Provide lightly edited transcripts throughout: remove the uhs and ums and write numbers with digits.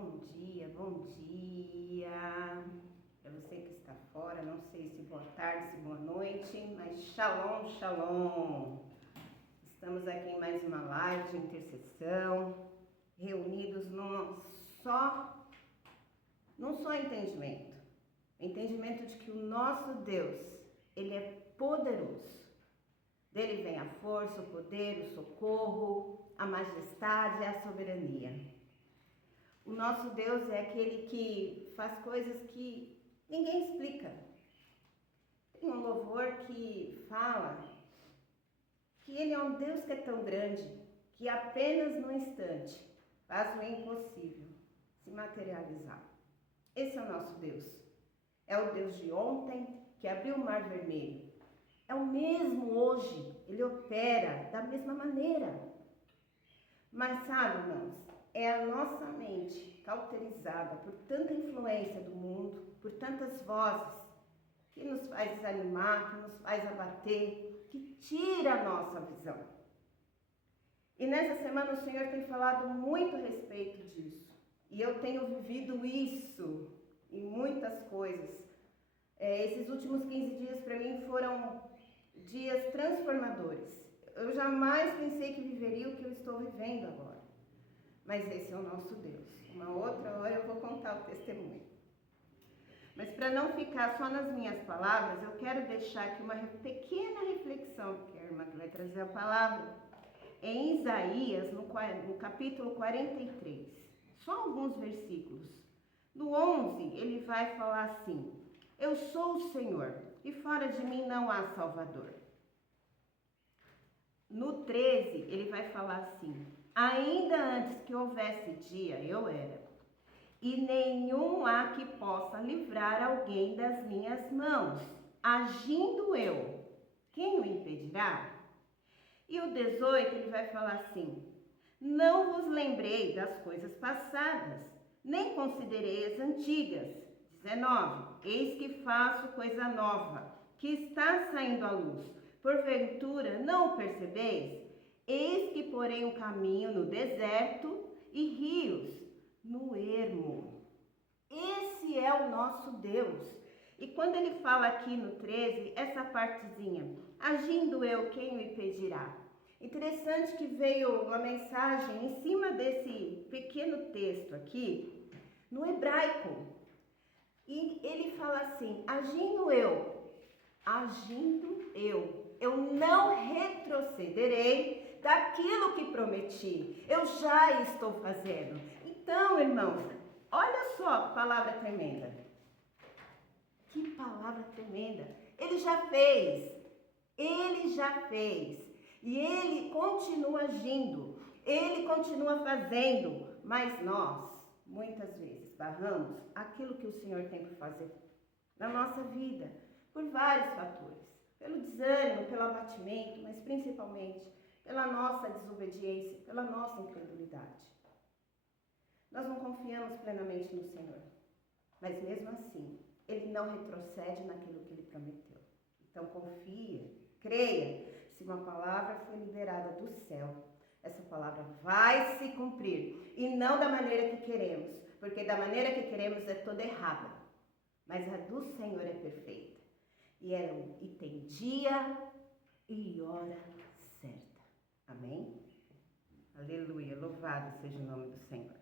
Bom dia, bom dia. Para você que está fora, não sei se boa tarde, se boa noite, mas shalom, shalom. Estamos aqui em mais uma live de intercessão, reunidos num só entendimento. O entendimento de que o nosso Deus, Ele é poderoso. Dele vem a força, o poder, o socorro, a majestade e a soberania. O nosso Deus é aquele que faz coisas que ninguém explica. Tem um louvor que fala que Ele é um Deus que é tão grande que apenas no instante faz o impossível se materializar. Esse é o nosso Deus. É o Deus de ontem que abriu o Mar Vermelho. É o mesmo hoje. Ele opera da mesma maneira. Mas sabe, irmãos, é a nossa mente cauterizada por tanta influência do mundo, por tantas vozes, que nos faz desanimar, que nos faz abater, que tira a nossa visão. E nessa semana o Senhor tem falado muito a respeito disso. E eu tenho vivido isso em muitas coisas. Esses últimos 15 dias para mim foram dias transformadores. Eu jamais pensei que viveria o que eu estou vivendo agora. Mas esse é o nosso Deus. Uma outra hora eu vou contar o testemunho. Mas para não ficar só nas minhas palavras, eu quero deixar aqui uma pequena reflexão, que é a irmã que vai trazer a palavra, em Isaías, no capítulo 43. Só alguns versículos. No 11, ele vai falar assim: eu sou o Senhor, e fora de mim não há Salvador. No 13, ele vai falar assim: ainda antes que houvesse dia, eu era, e nenhum há que possa livrar alguém das minhas mãos. Agindo eu, quem o impedirá? E o 18, ele vai falar assim: não vos lembrei das coisas passadas, nem considerei as antigas. 19, eis que faço coisa nova, que está saindo à luz. Porventura não o percebeis? Eis que porém um caminho no deserto e rios no ermo. Esse é o nosso Deus. E quando ele fala aqui no 13, essa partezinha, agindo eu, quem o impedirá? Interessante que veio uma mensagem em cima desse pequeno texto aqui, no hebraico. E ele fala assim: agindo eu não retrocederei daquilo que prometi. Eu já estou fazendo. Então, irmãos, olha só que palavra tremenda. Que palavra tremenda. Ele já fez. E ele continua agindo. Ele continua fazendo. Mas nós, muitas vezes, barramos aquilo que o Senhor tem que fazer na nossa vida, por vários fatores. Pelo desânimo, pelo abatimento, mas principalmente pela nossa desobediência, pela nossa incredulidade. Nós não confiamos plenamente no Senhor, mas mesmo assim, Ele não retrocede naquilo que Ele prometeu. Então confia, creia, se uma palavra foi liberada do céu, essa palavra vai se cumprir, e não da maneira que queremos, porque da maneira que queremos é toda errada, mas a do Senhor é perfeita. E tem dia e hora certa. Amém? Aleluia, louvado seja o nome do Senhor.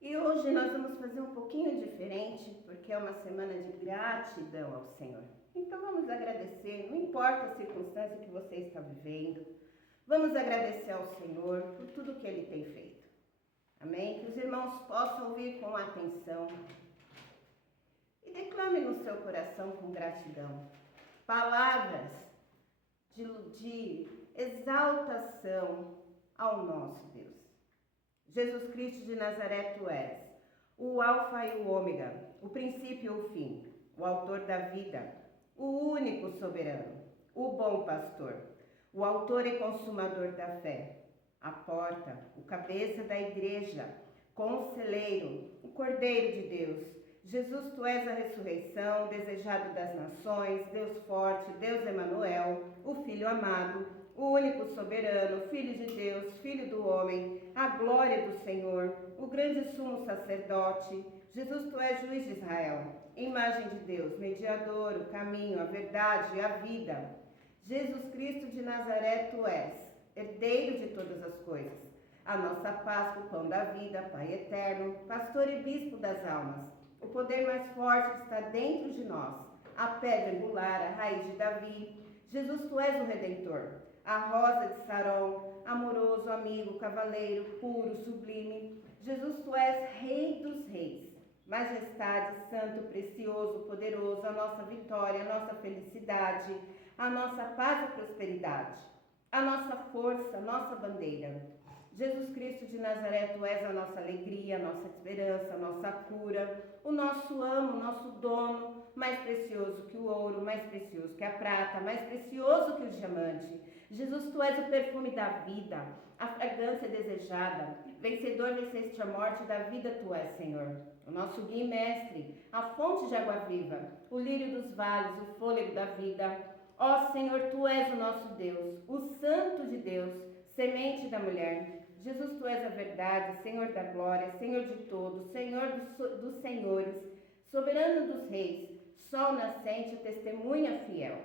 E hoje nós vamos fazer um pouquinho diferente, porque é uma semana de gratidão ao Senhor. Então vamos agradecer, não importa a circunstância que você está vivendo, vamos agradecer ao Senhor por tudo que Ele tem feito. Amém? Que os irmãos possam ouvir com atenção. E declame no seu coração com gratidão palavras de exaltação ao nosso Deus. Jesus Cristo de Nazaré, tu és o alfa e o ômega, o princípio e o fim, o autor da vida, o único soberano, o bom pastor, o autor e consumador da fé, a porta, o cabeça da igreja, conselheiro, o Cordeiro de Deus. Jesus, tu és a ressurreição, desejado das nações, Deus forte, Deus Emanuel, o Filho amado, o único soberano, Filho de Deus, Filho do homem, a glória do Senhor, o grande sumo sacerdote. Jesus, tu és juiz de Israel, imagem de Deus, mediador, o caminho, a verdade e a vida. Jesus Cristo de Nazaré, tu és, herdeiro de todas as coisas, a nossa Páscoa, o pão da vida, Pai eterno, pastor e bispo das almas, o poder mais forte que está dentro de nós, a pedra angular, a raiz de Davi. Jesus, tu és o Redentor, a rosa de Saron, amoroso, amigo, cavaleiro, puro, sublime. Jesus, tu és Rei dos reis, majestade, santo, precioso, poderoso, a nossa vitória, a nossa felicidade, a nossa paz e prosperidade, a nossa força, a nossa bandeira. Jesus Cristo de Nazaré, tu és a nossa alegria, a nossa esperança, a nossa cura, o nosso amo, o nosso dono, mais precioso que o ouro, mais precioso que a prata, mais precioso que o diamante. Jesus, tu és o perfume da vida, a fragrância desejada. Vencedor, venceste a morte, da vida tu és, Senhor. O nosso guia e mestre, a fonte de água viva, o lírio dos vales, o fôlego da vida. Ó Senhor, tu és o nosso Deus, o Santo de Deus, semente da mulher. Jesus, tu és a verdade, Senhor da glória, Senhor de todos, Senhor dos senhores, soberano dos reis, sol nascente, testemunha fiel.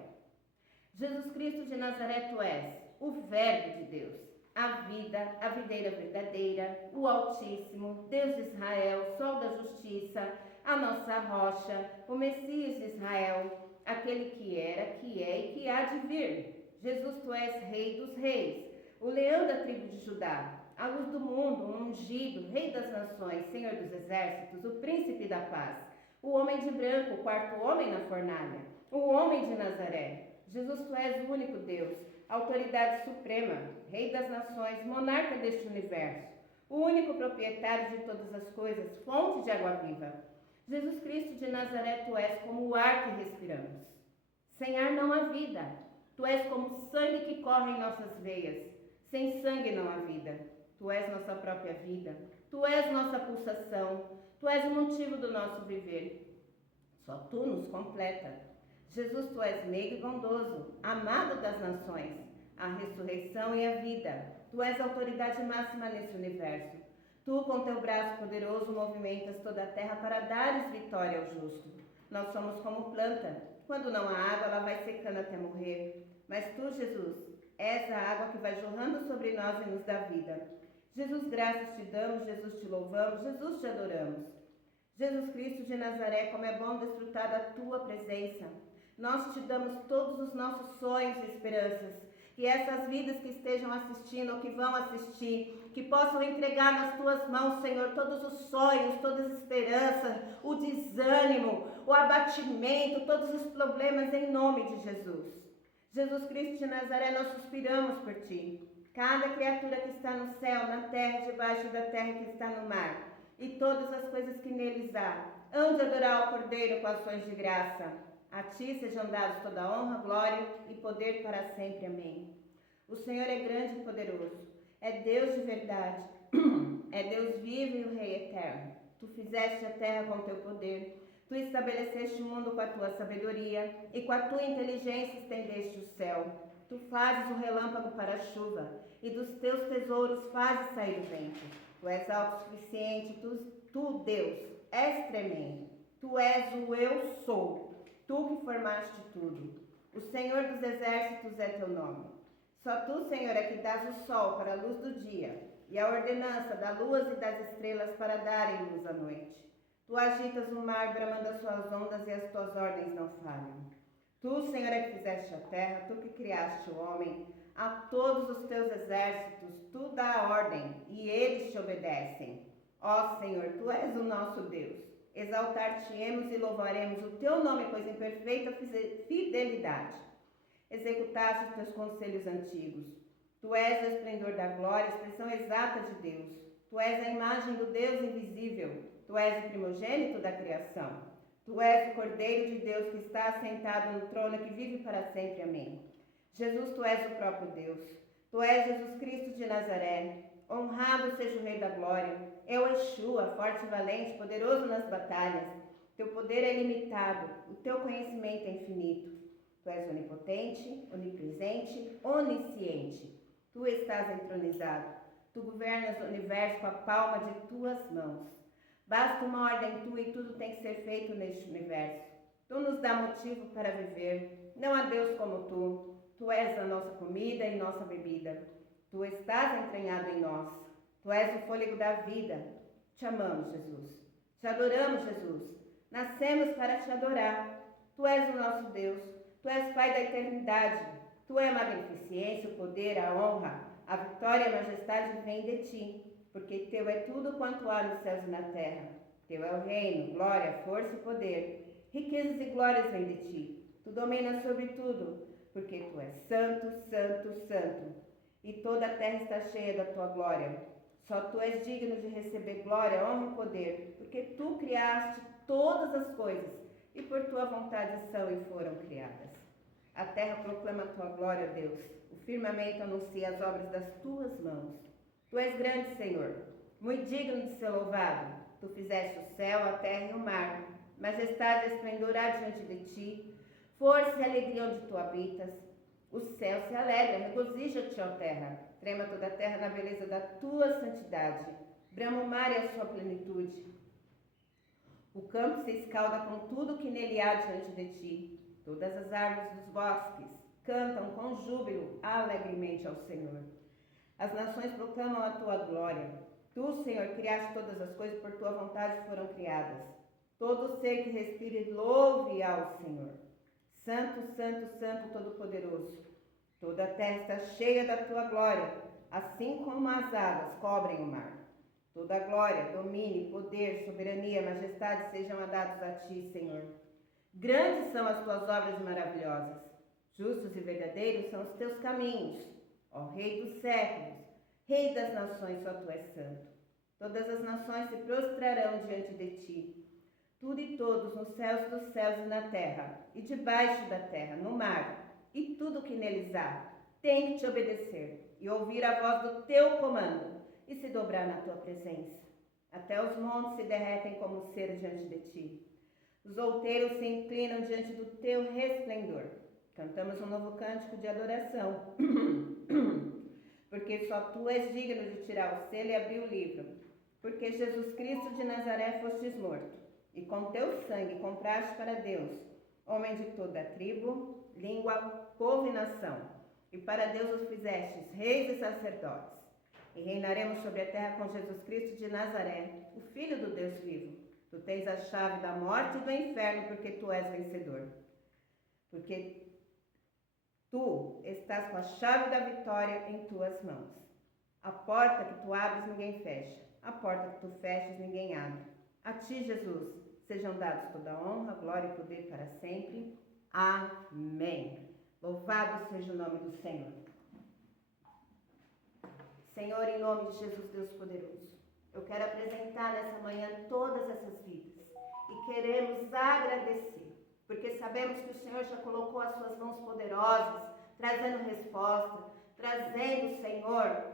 Jesus Cristo de Nazaré, tu és o Verbo de Deus, a vida, a videira verdadeira, o Altíssimo, Deus de Israel, sol da justiça, a nossa rocha, o Messias de Israel, aquele que era, que é e que há de vir. Jesus, tu és Rei dos reis, o leão da tribo de Judá, a luz do mundo, o ungido, Rei das nações, Senhor dos exércitos, o príncipe da paz, o homem de branco, o quarto homem na fornalha, o homem de Nazaré. Jesus, tu és o único Deus, autoridade suprema, Rei das nações, monarca deste universo, o único proprietário de todas as coisas, fonte de água viva. Jesus Cristo de Nazaré, tu és como o ar que respiramos. Sem ar não há vida. Tu és como o sangue que corre em nossas veias. Sem sangue não há vida. Tu és nossa própria vida. Tu és nossa pulsação. Tu és o motivo do nosso viver. Só tu nos completa. Jesus, tu és meigo e bondoso, amado das nações, a ressurreição e a vida. Tu és a autoridade máxima nesse universo. Tu, com teu braço poderoso, movimentas toda a terra para dares vitória ao justo. Nós somos como planta. Quando não há água, ela vai secando até morrer. Mas tu, Jesus, és a água que vai jorrando sobre nós e nos dá vida. Jesus, graças te damos, Jesus te louvamos, Jesus te adoramos. Jesus Cristo de Nazaré, como é bom desfrutar da tua presença. Nós te damos todos os nossos sonhos e esperanças. Que essas vidas que estejam assistindo ou que vão assistir, que possam entregar nas tuas mãos, Senhor, todos os sonhos, todas as esperanças, o desânimo, o abatimento, todos os problemas em nome de Jesus. Jesus Cristo de Nazaré, nós suspiramos por ti. Cada criatura que está no céu, na terra, debaixo da terra que está no mar, e todas as coisas que neles há, hão de adorar o Cordeiro com ações de graça. A ti sejam dados toda a honra, glória e poder para sempre. Amém. O Senhor é grande e poderoso, é Deus de verdade, é Deus vivo e o Rei eterno. Tu fizeste a terra com teu poder, tu estabeleceste o mundo com a tua sabedoria e com a tua inteligência estendeste o céu. Tu fazes o relâmpago para a chuva e dos teus tesouros fazes sair o vento. Tu és autossuficiente, tu, Deus, és tremendo. Tu és o eu sou. Tu que formaste tudo. O Senhor dos exércitos é teu nome. Só tu, Senhor, é que dás o sol para a luz do dia e a ordenança da lua e das estrelas para darem luz à noite. Tu agitas o mar, bramando as suas ondas e as tuas ordens não falham. Tu, Senhor, é que fizeste a terra, tu que criaste o homem, a todos os teus exércitos, tu dá a ordem e eles te obedecem. Ó Senhor, tu és o nosso Deus. Exaltar-te-emos e louvaremos o teu nome, pois em perfeita fidelidade executaste os teus conselhos antigos. Tu és o esplendor da glória, a expressão exata de Deus. Tu és a imagem do Deus invisível. Tu és o primogênito da criação. Tu és o Cordeiro de Deus que está assentado no trono e que vive para sempre. Amém. Jesus, tu és o próprio Deus. Tu és Jesus Cristo de Nazaré. Honrado seja o Rei da Glória. É o Yeshua, forte e valente, poderoso nas batalhas. Teu poder é ilimitado, o teu conhecimento é infinito. Tu és onipotente, onipresente, onisciente. Tu estás entronizado. Tu governas o universo com a palma de tuas mãos. Basta uma ordem tua e tudo tem que ser feito neste universo. Tu nos dá motivo para viver. Não há Deus como tu. Tu és a nossa comida e nossa bebida. Tu estás entranhado em nós. Tu és o fôlego da vida. Te amamos, Jesus. Te adoramos, Jesus. Nascemos para te adorar. Tu és o nosso Deus. Tu és Pai da eternidade. Tu és a magnificência, o poder, a honra, a vitória e a majestade vêm de ti. Porque teu é tudo quanto há nos céus e na terra. Teu é o reino, glória, força e poder. Riquezas e glórias vêm de ti. Tu dominas sobre tudo, porque tu és santo, santo, santo. E toda a terra está cheia da tua glória. Só tu és digno de receber glória, honra e poder, porque tu criaste todas as coisas, e por tua vontade são e foram criadas. A terra proclama a tua glória, Deus. O firmamento anuncia as obras das tuas mãos. Tu és grande, Senhor, muito digno de ser louvado. Tu fizeste o céu, a terra e o mar. Majestade e esplendor há diante de ti. Força e alegria onde tu habitas. O céu se alegra, regozija-te, ó terra. Trema toda a terra na beleza da tua santidade. Brama o mar e a sua plenitude. O campo se escalda com tudo que nele há diante de ti. Todas as árvores dos bosques cantam com júbilo alegremente ao Senhor. As nações proclamam a tua glória. Tu, Senhor, criaste todas as coisas, por tua vontade foram criadas. Todo ser que respire louve ao Senhor. Santo, santo, santo, todo-poderoso. Toda a terra está cheia da tua glória, assim como as águas cobrem o mar. Toda a glória, domínio, poder, soberania, majestade sejam dados a ti, Senhor. Grandes são as tuas obras maravilhosas. Justos e verdadeiros são os teus caminhos. Ó Rei dos séculos, Rei das nações, só tu és santo. Todas as nações se prostrarão diante de ti. Tudo e todos nos céus dos céus e na terra, e debaixo da terra, no mar, e tudo que neles há, tem que te obedecer e ouvir a voz do teu comando e se dobrar na tua presença. Até os montes se derretem como cera diante de ti. Os outeiros se inclinam diante do teu resplendor. Cantamos um novo cântico de adoração, porque só tu és digno de tirar o selo e abrir o livro, porque Jesus Cristo de Nazaré fostes morto, e com teu sangue compraste para Deus homem de toda a tribo, língua, povo e nação, e para Deus os fizestes reis e sacerdotes, e reinaremos sobre a terra com Jesus Cristo de Nazaré, o Filho do Deus vivo. Tu tens a chave da morte e do inferno, porque tu és vencedor. Porque tu estás com a chave da vitória em tuas mãos. A porta que tu abres, ninguém fecha. A porta que tu fechas, ninguém abre. A ti, Jesus, sejam dados toda a honra, glória e poder para sempre. Amém. Louvado seja o nome do Senhor. Senhor, em nome de Jesus, Deus poderoso, eu quero apresentar nessa manhã todas essas vidas e queremos agradecer, porque sabemos que o Senhor já colocou as suas mãos poderosas, trazendo resposta, trazendo, Senhor,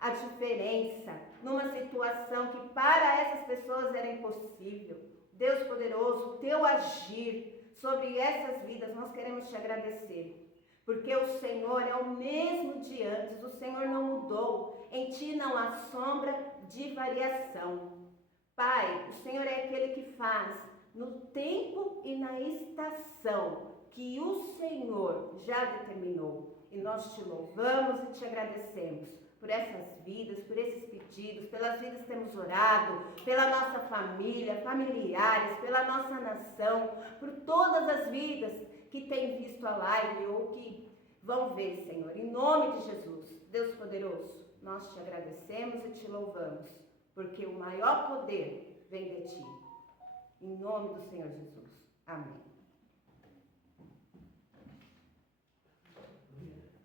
a diferença numa situação que para essas pessoas era impossível. Deus poderoso, o teu agir sobre essas vidas, nós queremos te agradecer. Porque o Senhor é o mesmo de antes, o Senhor não mudou, em ti não há sombra de variação. Pai, o Senhor é aquele que faz no tempo e na estação que o Senhor já determinou. E nós te louvamos e te agradecemos por essas vidas, por esses pedidos, pelas vidas que temos orado, pela nossa família, familiares, pela nossa nação, por todas as vidas que têm visto a live ou que vão ver, Senhor. Em nome de Jesus, Deus poderoso, nós te agradecemos e te louvamos, porque o maior poder vem de ti. Em nome do Senhor Jesus. Amém.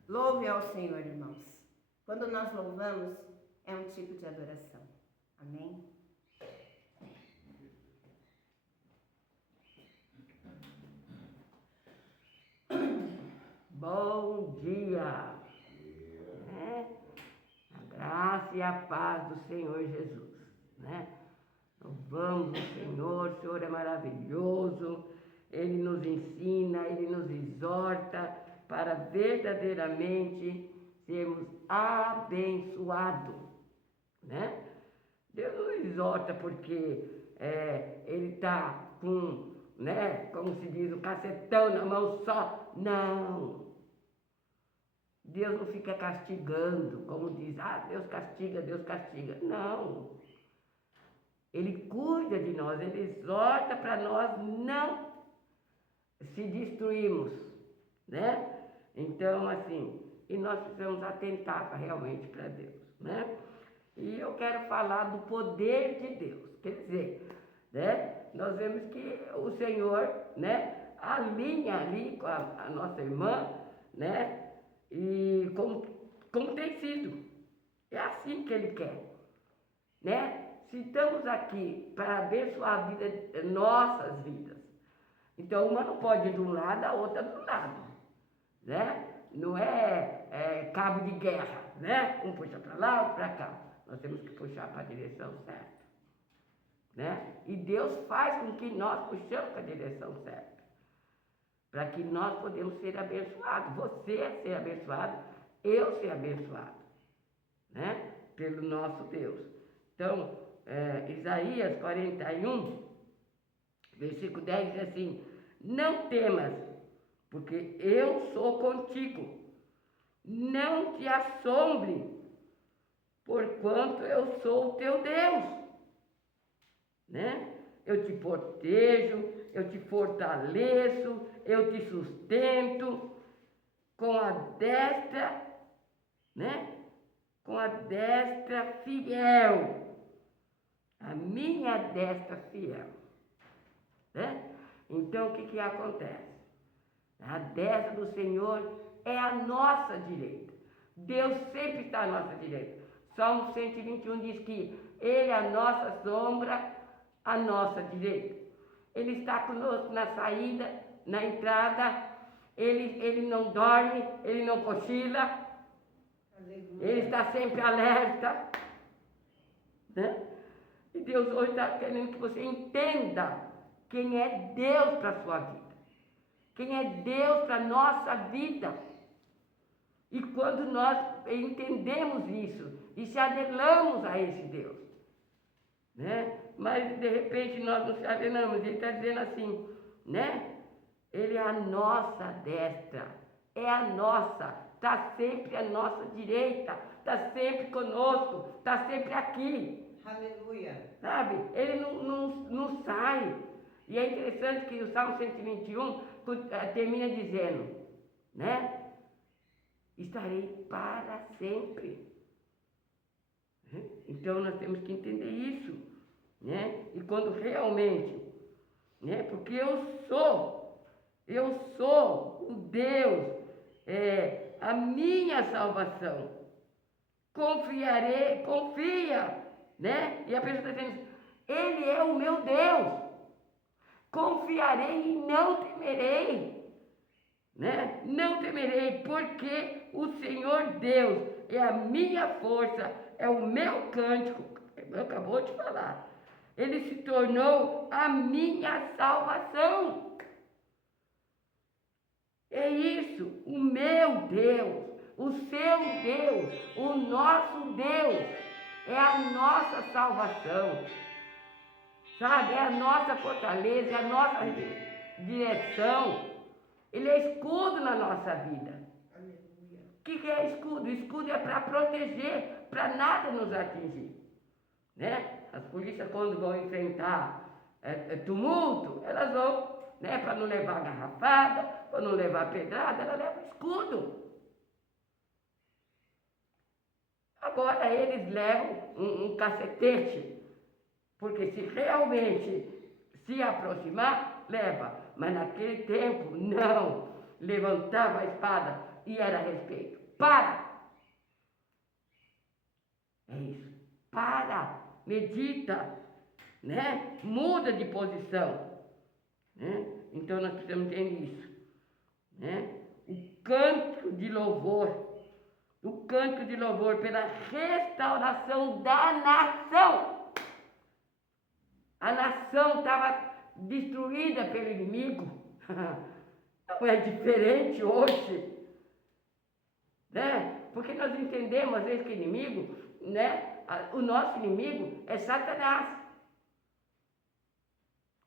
Louve ao Senhor, irmãos. Quando nós louvamos, é um tipo de adoração. Amém? Bom dia! A graça e a paz do Senhor Jesus, né? Louvamos o Senhor é maravilhoso, Ele nos ensina, Ele nos exorta para verdadeiramente sermos abençoados, né? Deus nos exorta porque Ele está com, né, como se diz, o cacetão na mão só. Não! Deus não fica castigando, como diz, Deus castiga, Deus castiga. Não! Ele cuida de nós, Ele exorta para nós não se destruirmos, né? Então, assim, e nós precisamos atentar realmente para Deus, né? E eu quero falar do poder de Deus, quer dizer, né? Nós vemos que o Senhor, né, alinha ali com a nossa irmã, né? E como tem sido, é assim que Ele quer, né? Se estamos aqui para abençoar a vida, nossas vidas, então uma não pode ir de um lado, a outra do lado, né? Não é cabo de guerra, né? Um puxa para lá, outro para cá. Nós temos que puxar para a direção certa, né? E Deus faz com que nós puxamos para a direção certa, para que nós podemos ser abençoados. Você ser abençoado, eu ser abençoado, né? Pelo nosso Deus. Então, Isaías 41, versículo 10 diz assim: não temas, porque eu sou contigo. Não te assombre, porquanto eu sou o teu Deus, né? Eu te protejo, eu te fortaleço, eu te sustento com a destra, né? Com a destra fiel, a minha destra fiel, né? Então o que acontece? A destra do Senhor é a nossa direita. Deus sempre está à nossa direita. Salmo 121 diz que Ele é a nossa sombra, à nossa direita. Ele está conosco na saída, na entrada. Ele não dorme, Ele não cochila. Ele está sempre alerta, né? E Deus hoje está querendo que você entenda quem é Deus para a sua vida. Quem é Deus para a nossa vida. E quando nós entendemos isso e se adelamos a esse Deus, né? Mas de repente nós não se adelamos. Ele está dizendo assim, né? Ele é a nossa destra, é a nossa, está sempre à nossa direita, está sempre conosco, está sempre aqui. Aleluia. Sabe? Ele não sai. E é interessante que o Salmo 121 termina dizendo, né? Estarei para sempre. Então nós temos que entender isso, né? E quando realmente, né? Porque eu sou o Deus, a minha salvação. Confia, né? E a pessoa está dizendo, Ele é o meu Deus. Confiarei e não temerei, né? Não temerei, porque o Senhor Deus é a minha força, é o meu cântico. Acabou de falar. Ele se tornou a minha salvação. É isso, o meu Deus, o seu Deus, o nosso Deus, é a nossa salvação. Sabe, é a nossa fortaleza, é a nossa direção. Ele é escudo na nossa vida. O que é escudo? Escudo é para proteger, para nada nos atingir, né? As polícias, quando vão enfrentar tumulto, elas vão, né, para não levar garrafada, para não levar pedrada, ela leva escudo. Agora eles levam um cacetete, porque se realmente se aproximar, leva. Mas naquele tempo, não. Levantava a espada e era respeito. Para! É isso. Para! Medita, né? Muda de posição, né? Então nós precisamos entender isso, né? O cântico de louvor pela restauração da nação. A nação estava destruída pelo inimigo, Não é diferente hoje, né? Porque nós entendemos às vezes que inimigo, né? O nosso inimigo é Satanás.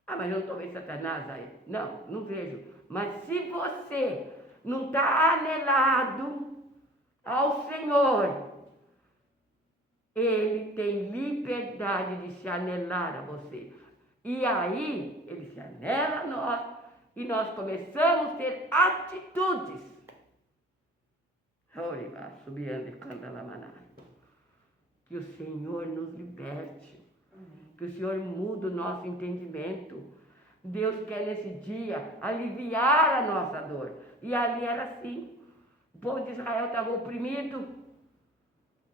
Ah, mas eu não estou vendo Satanás aí. Não, não vejo. Mas se você não está anelado ao Senhor, Ele tem liberdade de se anelar a você. E aí, Ele se anela a nós e nós começamos a ter atitudes. Que o Senhor nos liberte. Que o Senhor mude o nosso entendimento. Deus quer nesse dia aliviar a nossa dor. E ali era assim. O povo de Israel estava oprimido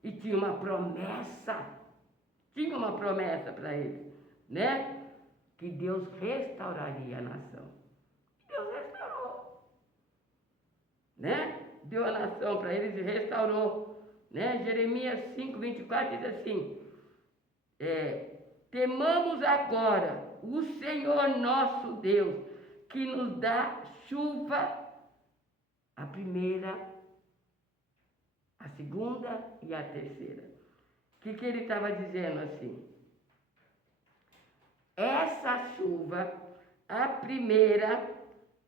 e tinha uma promessa. Tinha uma promessa para eles, né? Que Deus restauraria a nação. Deus restaurou, né? Deu a nação para eles e restaurou, né? Jeremias 5:24 diz assim: temamos agora o Senhor nosso Deus, que nos dá chuva, a primeira, a segunda e a terceira. O que ele estava dizendo assim? Essa chuva, a primeira,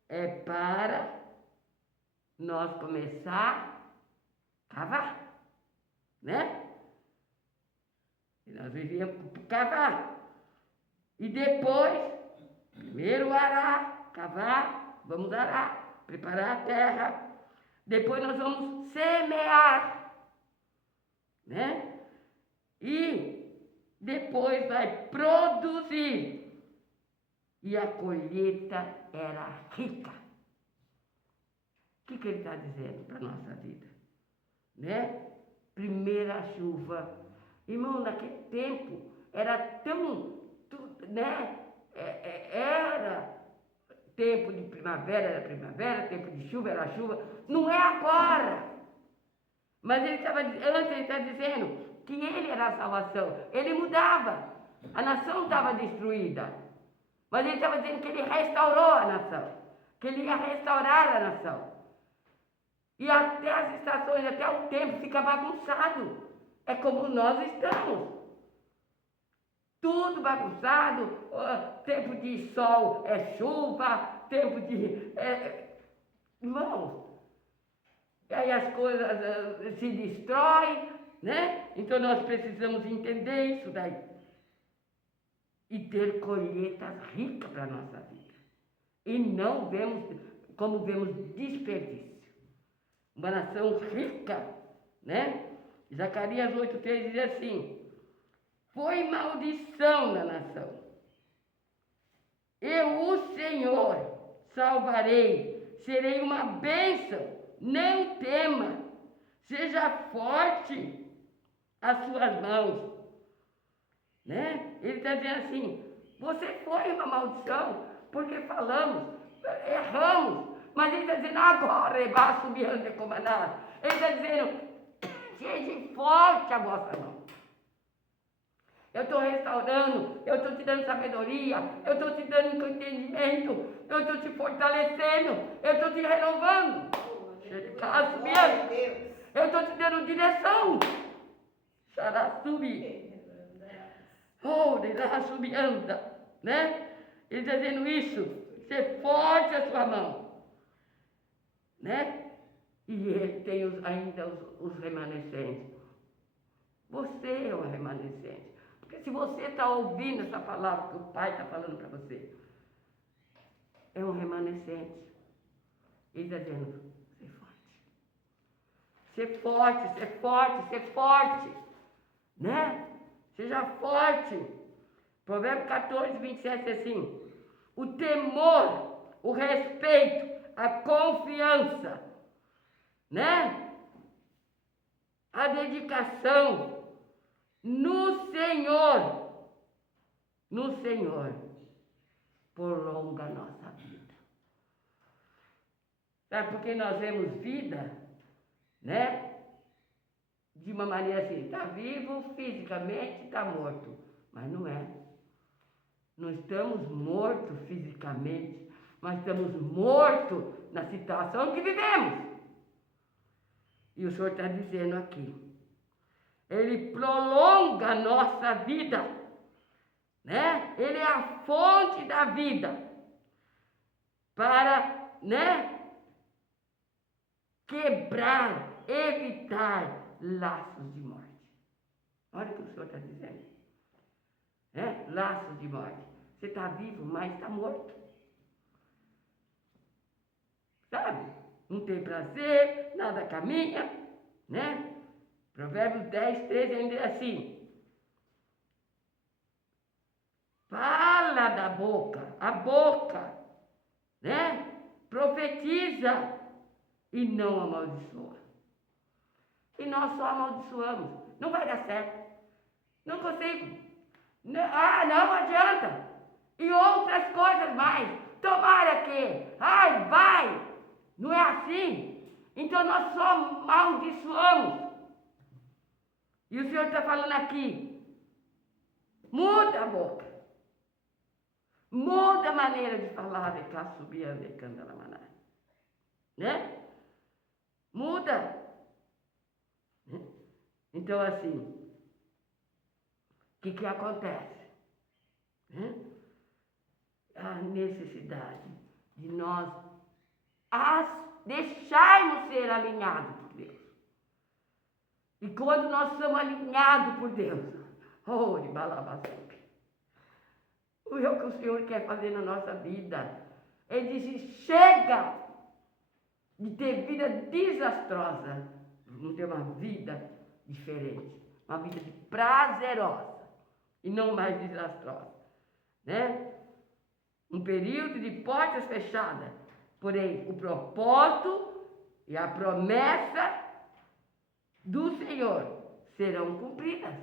é para nós começar a cavar, né? E nós vivíamos cavar. E depois, primeiro arar, cavar, vamos arar, preparar a terra. Depois nós vamos semear, né? E depois vai produzir. E a colheita era rica. O que ele está dizendo para a nossa vida? Né? Primeira chuva. Irmão, naquele tempo era tão, né? Era tempo de primavera, era primavera, tempo de chuva, era chuva. Não é agora. Mas antes ele está dizendo que ele era a salvação. Ele mudava. A nação estava destruída. Mas ele estava dizendo que ele restaurou a nação. Que ele ia restaurar a nação. E até as estações, até o tempo fica bagunçado. É como nós estamos. Tudo bagunçado. Tempo de sol é chuva. Tempo de... Irmãos, e aí as coisas se destroem, né? Então nós precisamos entender isso daí. E ter colheitas ricas para a nossa vida. E não vemos, como vemos, desperdício. Uma nação rica, né? Zacarias 8:3 diz assim: foi maldição na nação. Eu, o Senhor, salvarei, serei uma bênção, não tema, seja forte as suas mãos. Né? Ele está dizendo assim: você foi uma maldição, porque falamos, erramos, mas ele está dizendo agora, ele está dizendo, seja forte a vossa mão. Eu estou restaurando, eu estou te dando sabedoria, eu estou te dando entendimento, eu estou te fortalecendo, eu estou te renovando. Eu estou te dando direção. Subianda, né? Ele está dizendo isso, ser forte a sua mão, né? E ele tem ainda os remanescentes. Você é um remanescente. Porque se você está ouvindo essa palavra que o Pai está falando para você, é um remanescente. Ele está dizendo, ser forte. Ser forte, ser forte, ser forte. Né? Seja forte. Provérbios 14:27 diz assim: o temor, o respeito, a confiança, né? A dedicação no Senhor, prolonga a nossa vida. Sabe por que nós vemos vida, né? De uma maneira assim, está vivo fisicamente, está morto. Mas não é. Não estamos mortos fisicamente, mas estamos mortos na situação que vivemos. E o Senhor está dizendo aqui, Ele prolonga a nossa vida, né? Ele é a fonte da vida, para, né, quebrar, evitar laços de morte. Olha o que o Senhor está dizendo. Laços de morte. Você está vivo, mas está morto. Sabe? Não tem prazer, nada caminha, né? Provérbios 10, 13 ainda é assim. Fala da boca, a boca, né? Profetiza e não amaldiçoa. E nós só amaldiçoamos. Não vai dar certo. Não consigo. Não adianta. E outras coisas mais. Tomara que. Ai, vai. Não é assim. Então nós só amaldiçoamos. E o Senhor está falando aqui. Muda a boca. Muda a maneira de falar de cá subir a candalamaná. Né? Muda. Então assim, o que acontece? A necessidade de nós deixarmos ser alinhados por Deus. E quando nós somos alinhados por Deus, de balabassuque, o que o Senhor quer fazer na nossa vida, Ele diz, chega de ter vida desastrosa, vamos ter uma vida diferente, uma vida prazerosa e não mais desastrosa, né? Um período de portas fechadas, porém o propósito e a promessa do Senhor serão cumpridas.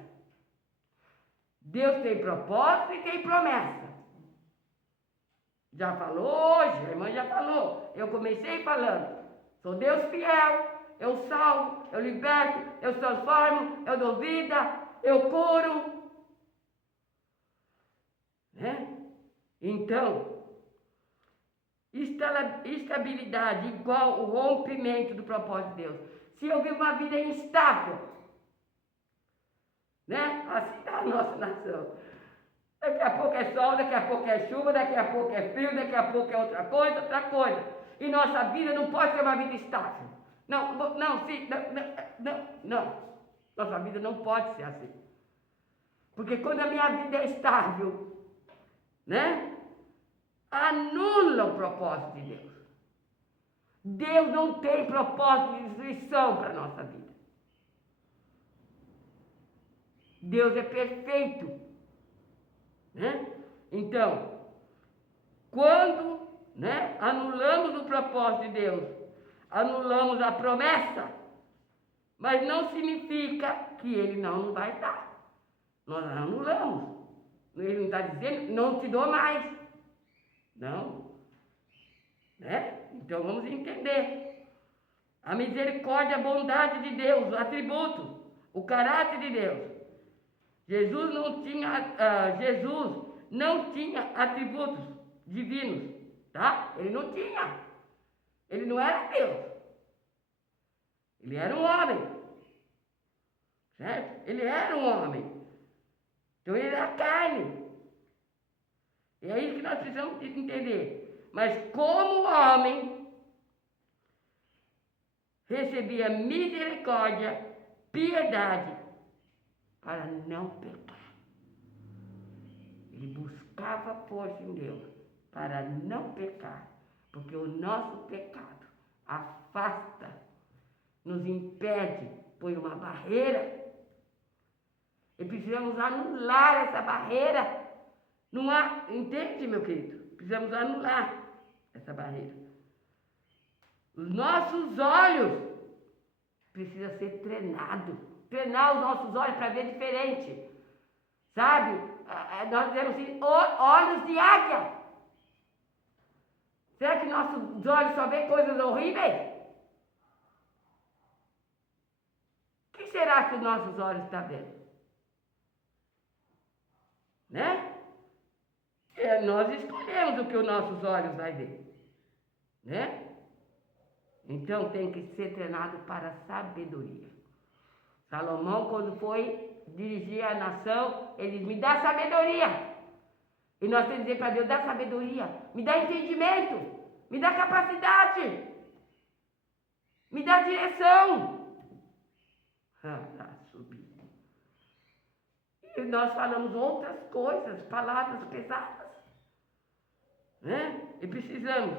Deus tem propósito e tem promessa. Já falou hoje, a irmã já falou, eu comecei falando, sou Deus fiel, eu salvo, eu liberto, eu transformo, eu dou vida, eu curo. Né? Então, estabilidade igual o rompimento do propósito de Deus. Se eu vivo uma vida instável, né? Assim está a nossa nação. Daqui a pouco é sol, daqui a pouco é chuva, daqui a pouco é frio, daqui a pouco é outra coisa. E nossa vida não pode ser uma vida estável. Não. Nossa vida não pode ser assim. Porque quando a minha vida é estável, né? Anula o propósito de Deus. Deus não tem propósito de destruição para a nossa vida. Deus é perfeito. Né? Então, quando, né, anulamos o propósito de Deus, anulamos a promessa, mas não significa que Ele não vai dar. Nós anulamos. Ele não está dizendo, não te dou mais. Não. Né? Então vamos entender. A misericórdia, a bondade de Deus, o atributo, o caráter de Deus. Jesus não tinha atributos divinos, tá? Ele não tinha. Ele não era Deus. Ele era um homem. Certo? Ele era um homem. Então ele era carne. É isso que nós precisamos entender. Mas como homem, recebia misericórdia, piedade, para não pecar. Ele buscava força em Deus para não pecar, porque o nosso pecado afasta, nos impede, põe uma barreira, e precisamos anular essa barreira. Não há, entende, meu querido? Precisamos anular essa barreira. Os nossos olhos precisam ser treinados. Treinar os nossos olhos para ver diferente. Sabe? Nós dizemos assim, olhos de águia. Será que nossos olhos só veem coisas horríveis? O que será que os nossos olhos estão vendo? Né? Nós escolhemos o que os nossos olhos vai ver. né? Então tem que ser treinado para a sabedoria. Salomão, quando foi dirigir a nação, ele diz: me dá sabedoria. E nós temos que dizer para Deus: dá sabedoria, me dá entendimento, me dá capacidade, me dá direção. Subir. E nós falamos outras coisas, palavras pesadas, né? E precisamos,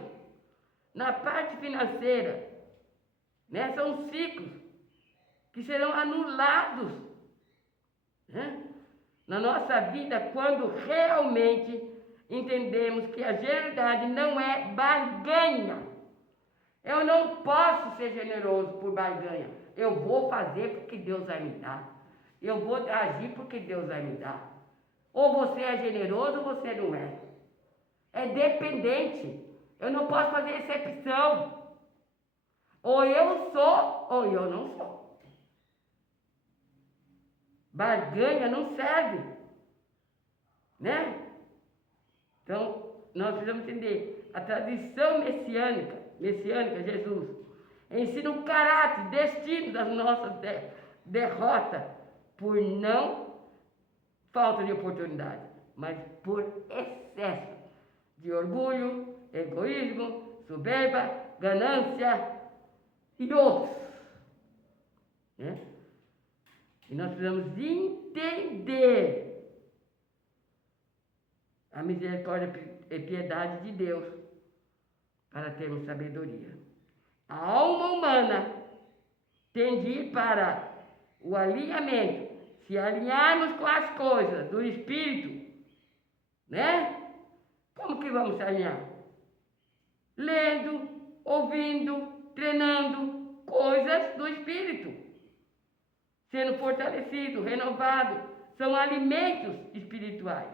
na parte financeira, né? São ciclos que serão anulados, né? Na nossa vida, quando realmente entendemos que a generosidade não é barganha. Eu não posso ser generoso por barganha. Eu vou fazer porque Deus vai me dar. Eu vou agir porque Deus vai me dar. Ou você é generoso ou você não é. É dependente. Eu não posso fazer exceção. Ou eu sou ou eu não sou. Barganha não serve, né? Então, nós precisamos entender a tradição messiânica, Jesus, ensina o caráter, destino das nossas derrotas por não falta de oportunidade, mas por excesso de orgulho, egoísmo, soberba, ganância e outros, né? E nós precisamos entender a misericórdia e piedade de Deus para termos sabedoria. A alma humana tende a ir para o alinhamento. Se alinharmos com as coisas do Espírito, né? Como que vamos se alinhar? Lendo, ouvindo, treinando coisas do Espírito. Sendo fortalecido, renovado, são alimentos espirituais.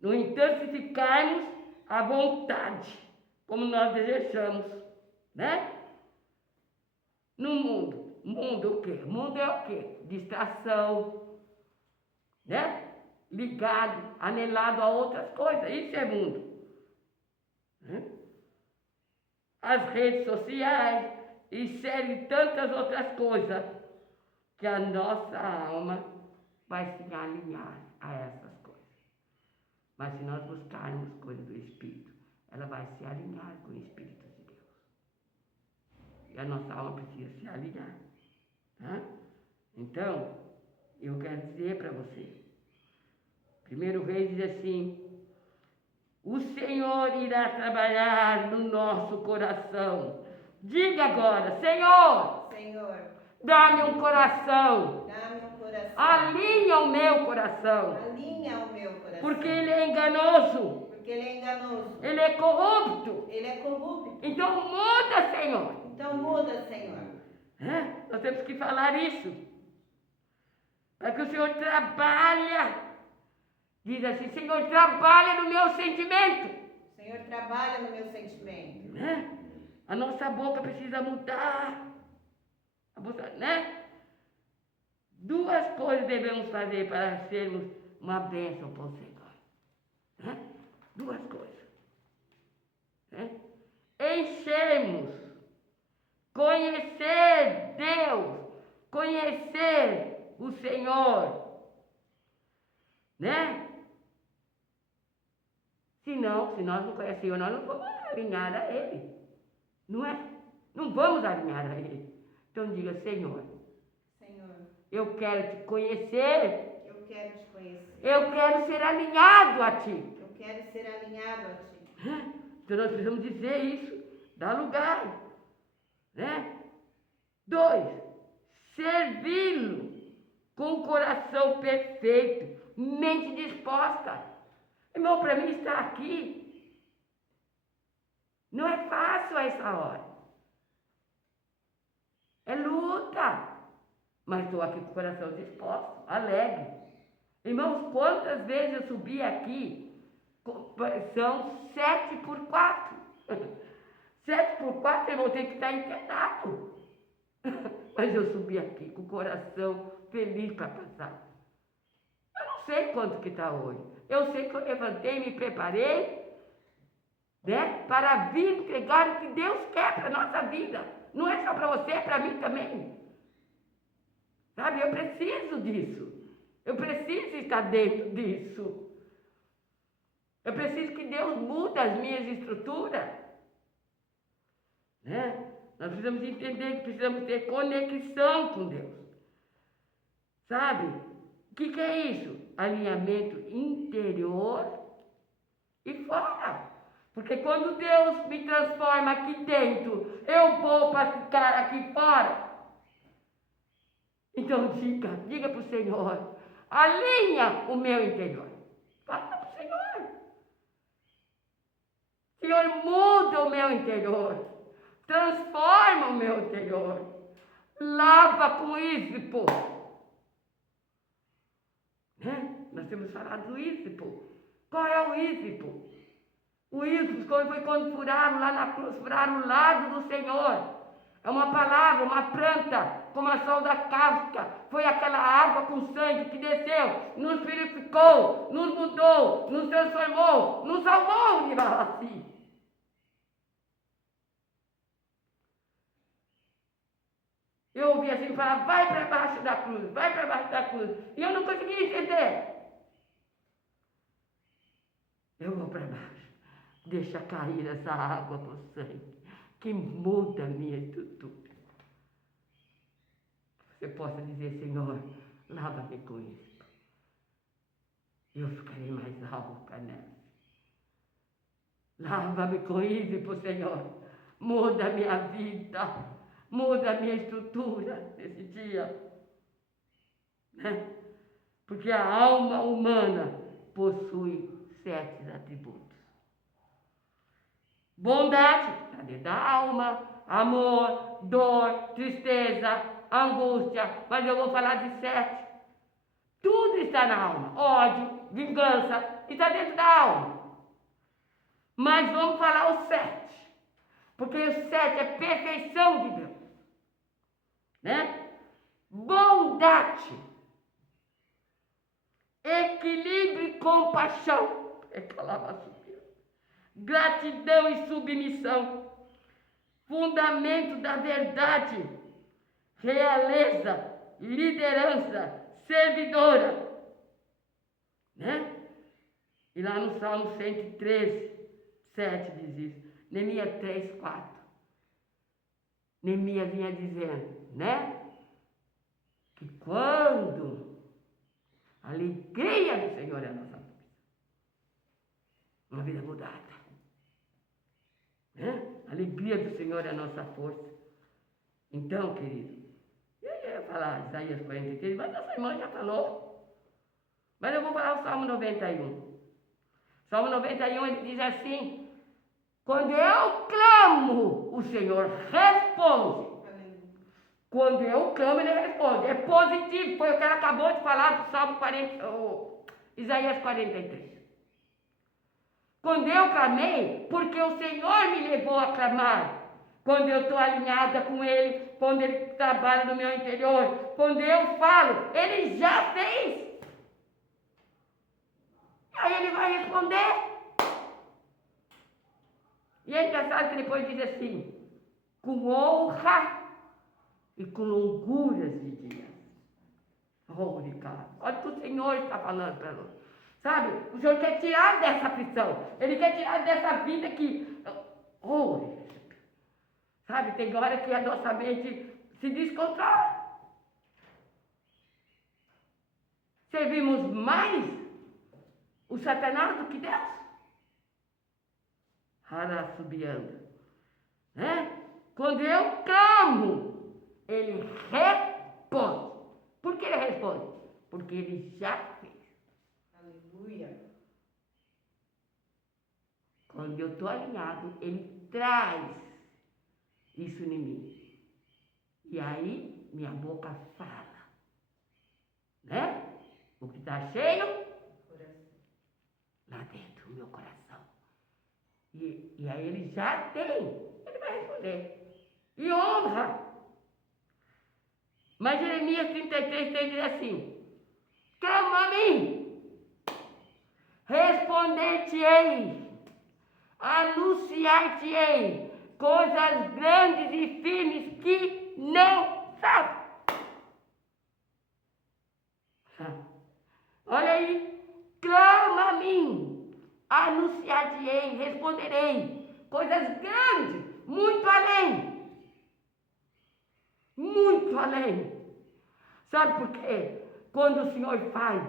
No entanto, se ficarmos à vontade, como nós desejamos, né? No mundo. Mundo o quê? Mundo é o quê? Distração, né? Ligado, anelado a outras coisas. Isso é mundo. Né? As redes sociais e série de tantas outras coisas que a nossa alma vai se alinhar a essas coisas. Mas se nós buscarmos coisas do Espírito, ela vai se alinhar com o Espírito de Deus. E a nossa alma precisa se alinhar. Tá? Então, eu quero dizer para você, 1 Reis diz assim: o Senhor irá trabalhar no nosso coração. Diga agora: Senhor, dá-me um coração. Alinha o meu coração. Porque ele é enganoso. Ele é corrupto. Então muda, Senhor. Nós temos que falar isso. Para que o Senhor trabalhe. Diz assim: Senhor, trabalha no meu sentimento. A nossa boca precisa mudar. Né? Duas coisas devemos fazer para sermos uma bênção para o Senhor. Né? Duas coisas. Né? Enchermos, conhecer Deus, conhecer o Senhor. Né? Se nós não conhecemos o Senhor, nós não vamos alinhar a Ele. Não é? Não vamos alinhar a Ele. Então diga: Senhor, eu quero te conhecer. Eu quero ser alinhado a Ti. Então nós precisamos dizer isso. Dá lugar. Né? 2. Servi-lo com o coração perfeito, mente disposta. Irmão, para mim estar aqui não é fácil a essa hora. É luta. Mas estou aqui com o coração disposto, alegre. Irmãos, quantas vezes eu subi aqui? São 7x4. 7x4, irmão, tem que estar internado. Mas eu subi aqui com o coração feliz para passar. Eu não sei quanto que está hoje. Eu sei que eu levantei, me preparei, né? Para vir entregar o que Deus quer para a nossa vida. Não é só para você, é para mim também. Sabe, eu preciso disso. Eu preciso estar dentro disso. Eu preciso que Deus mude as minhas estruturas. Né? Nós precisamos entender que precisamos ter conexão com Deus. Sabe? O que é isso? Alinhamento interior e fora. Porque quando Deus me transforma aqui dentro, eu vou para ficar aqui fora. Então diga para o Senhor, alinha o meu interior. Fala para o Senhor. Senhor, muda o meu interior. Transforma o meu interior. Lava com ísipo. Né? Nós temos falado do ísipo. Qual é o ísipo? O ísipo foi quando furaram lá na cruz, furaram o lado do Senhor. É uma palavra, uma planta, como a sol da casca. Foi aquela água com sangue que desceu, nos purificou, nos mudou, nos transformou, nos salvou de assim. Eu ouvi assim falar, vai para baixo da cruz, vai para baixo da cruz. E eu não conseguia entender. Eu vou para baixo. Deixa cair essa água com sangue, que muda a minha estrutura. Você possa dizer, Senhor, lava-me com isso. Eu ficarei mais alta nela. Lava-me com isso, Senhor. Muda a minha vida. Muda a minha estrutura nesse dia. Né? Porque a alma humana possui 7 atributos. Bondade, está dentro da alma. Amor, dor, tristeza, angústia. Mas eu vou falar de 7. Tudo está na alma. Ódio, vingança, está dentro da alma. Mas vamos falar os 7. Porque o 7 é perfeição de Deus. Né? Bondade, equilíbrio e compaixão, é palavra superior. Gratidão e submissão, fundamento da verdade, realeza, liderança, servidora, né? E lá no Salmo 113, 7 diz isso. Neemias 3, 4. Neemias vinha dizendo, né? Que quando a alegria do Senhor é a nossa força, uma vida mudada, né? A alegria do Senhor é a nossa força. Então, querido, eu ia falar Isaías 43, mas nossa irmã já falou. Mas eu vou falar o Salmo 91. Salmo 91, ele diz assim: quando eu clamo, o Senhor responde. Quando eu clamo, ele responde. É positivo, foi o que ela acabou de falar do Salmo 40, Isaías 43. Quando eu clamei, porque o Senhor me levou a clamar. Quando eu estou alinhada com Ele, quando Ele trabalha no meu interior, quando eu falo, Ele já fez. Aí Ele vai responder. E é engraçado que depois diz assim, com honra e com longuras de dias. Oh, Ricardo, olha o que o Senhor está falando para nós. Sabe, o Senhor quer tirar dessa aflição. Ele quer tirar dessa vida que... Oh, sabe, tem hora que a nossa mente se descontrola. Servimos mais o Satanás do que Deus. Subiando, né? Quando eu clamo, ele responde. Por que ele responde? Porque ele já fez. Aleluia. Quando eu estou alinhado, ele traz isso em mim. E aí, minha boca fala. Né? O que está cheio? Lá dentro, o meu coração. E aí ele já tem, ele vai responder. E honra. Mas Jeremias 33 diz assim: clama a mim, responder-te-ei, anunciar-te-ei coisas grandes e firmes que não sabes. Olha aí, clama a mim, anunciar-te-ei, responderei coisas grandes, muito além. Muito além. Sabe por quê? Quando o Senhor faz,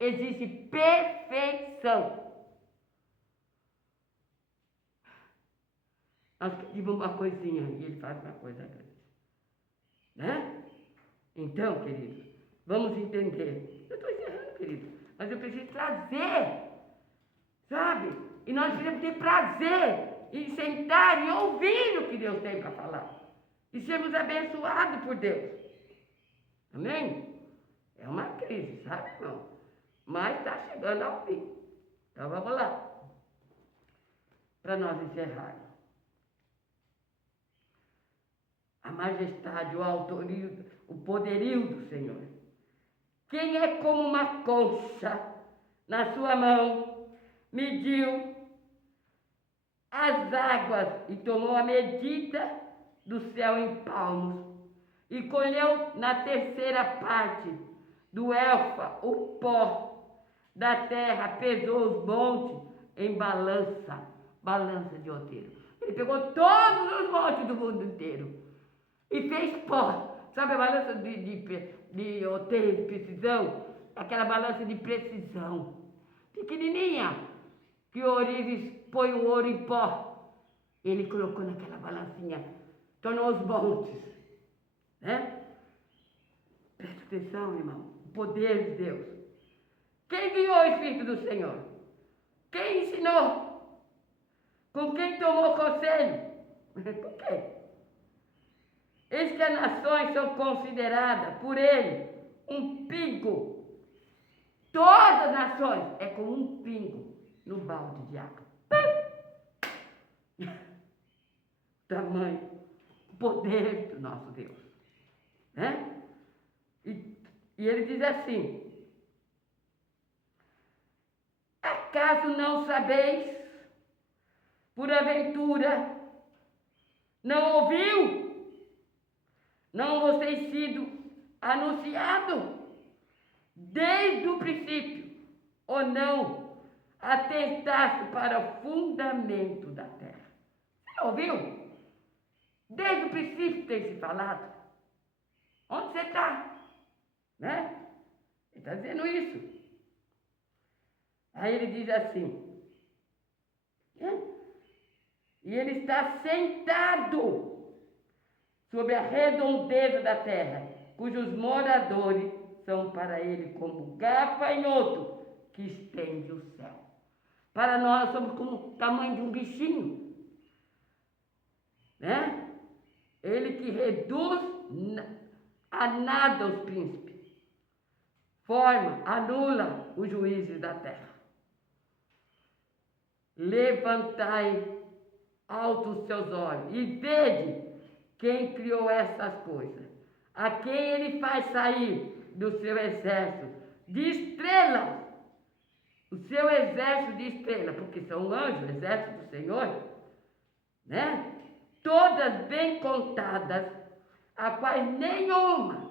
existe perfeição. Nós pedimos uma coisinha e Ele faz uma coisa grande. Né? Então, queridos, vamos entender. Eu estou encerrando, querido, mas eu preciso trazer, sabe? E nós precisamos ter prazer em sentar e ouvir o que Deus tem para falar. E sermos abençoados por Deus. Amém? É uma crise, sabe, irmão? Mas está chegando ao fim. Então vamos lá. Para nós encerrarmos. A majestade, o autorio, o poderio do Senhor. Quem é como uma concha na sua mão, mediu as águas e tomou a medida do céu em palmos, e colheu na terceira parte do Elfa o pó da terra, pesou os montes em balança de outeiro. Ele pegou todos os montes do mundo inteiro e fez pó. Sabe a balança de outeiro, de precisão? Aquela balança de precisão, pequenininha, que o Orives põe o ouro em pó. Ele colocou naquela balancinha, tornou os montes, né? Presta atenção, irmão, o poder de Deus. Quem guiou o Espírito do Senhor? Quem ensinou? Com quem tomou conselho? Por quê? Eis que as nações são consideradas por ele um pingo. Todas as nações é como um pingo no balde de água. Tamanho, poder do nosso Deus, né? E ele diz assim: acaso não sabeis, por aventura, não ouviu? Não vos tem sido anunciado desde o princípio, ou não atentaste para o fundamento da terra? Você não ouviu? Desde o princípio tem se falado. Onde você está? Né? Ele está dizendo isso. Aí ele diz assim, né? E ele está sentado sobre a redondeza da terra, cujos moradores são para ele como gafanhoto que estende o céu. Para nós somos como o tamanho de um bichinho, né? Ele que reduz a nada os príncipes, forma, anula os juízes da terra. Levantai alto os seus olhos e vede quem criou essas coisas, a quem ele faz sair do seu exército de estrelas, o seu exército de estrelas, porque são anjos, o exército do Senhor, né? Todas bem contadas, a quais nenhuma,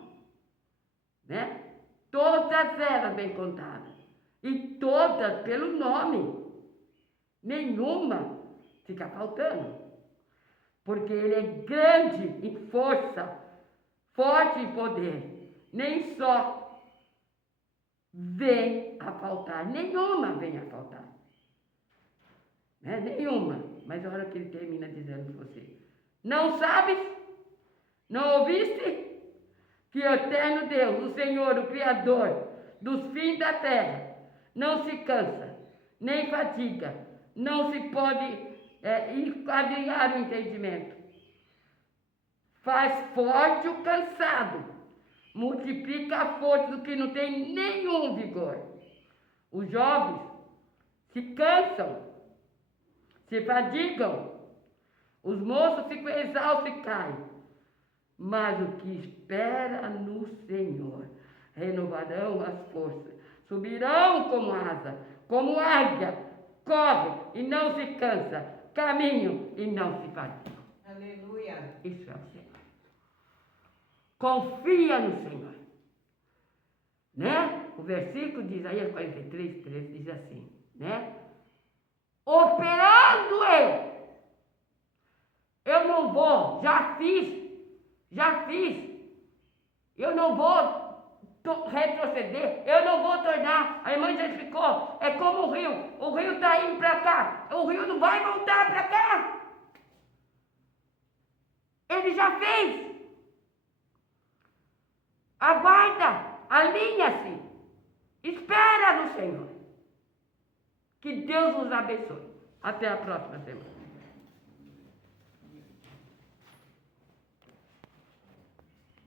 né? Todas elas bem contadas, e todas pelo nome, nenhuma fica faltando. Porque ele é grande em força, forte em poder. Nem só vem a faltar, nenhuma vem a faltar. Né? Nenhuma. Mas olha o que ele termina dizendo para você. Não sabes? Não ouviste? Que o eterno Deus, o Senhor, o Criador dos fins da terra, não se cansa, nem fatiga, não se pode enquadrinhar o entendimento. Faz forte o cansado, multiplica a força do que não tem nenhum vigor. Os jovens se cansam, se fadigam, os moços ficam exaustos e caem. Mas o que espera no Senhor renovarão as forças, subirão como asa, como águia, corre e não se cansa, caminho e não se fadiga. Aleluia. Isso é o Senhor. Confia no Senhor. Né? O versículo de Isaías 43, 13 diz assim, né? Operando eu não vou, já fiz, eu não vou retroceder, eu não vou tornar. A irmã já explicou, é como o rio está indo para cá, o rio não vai voltar para cá. Ele já fez. Aguarda, alinha-se, espera no Senhor. Que Deus nos abençoe. Até a próxima semana.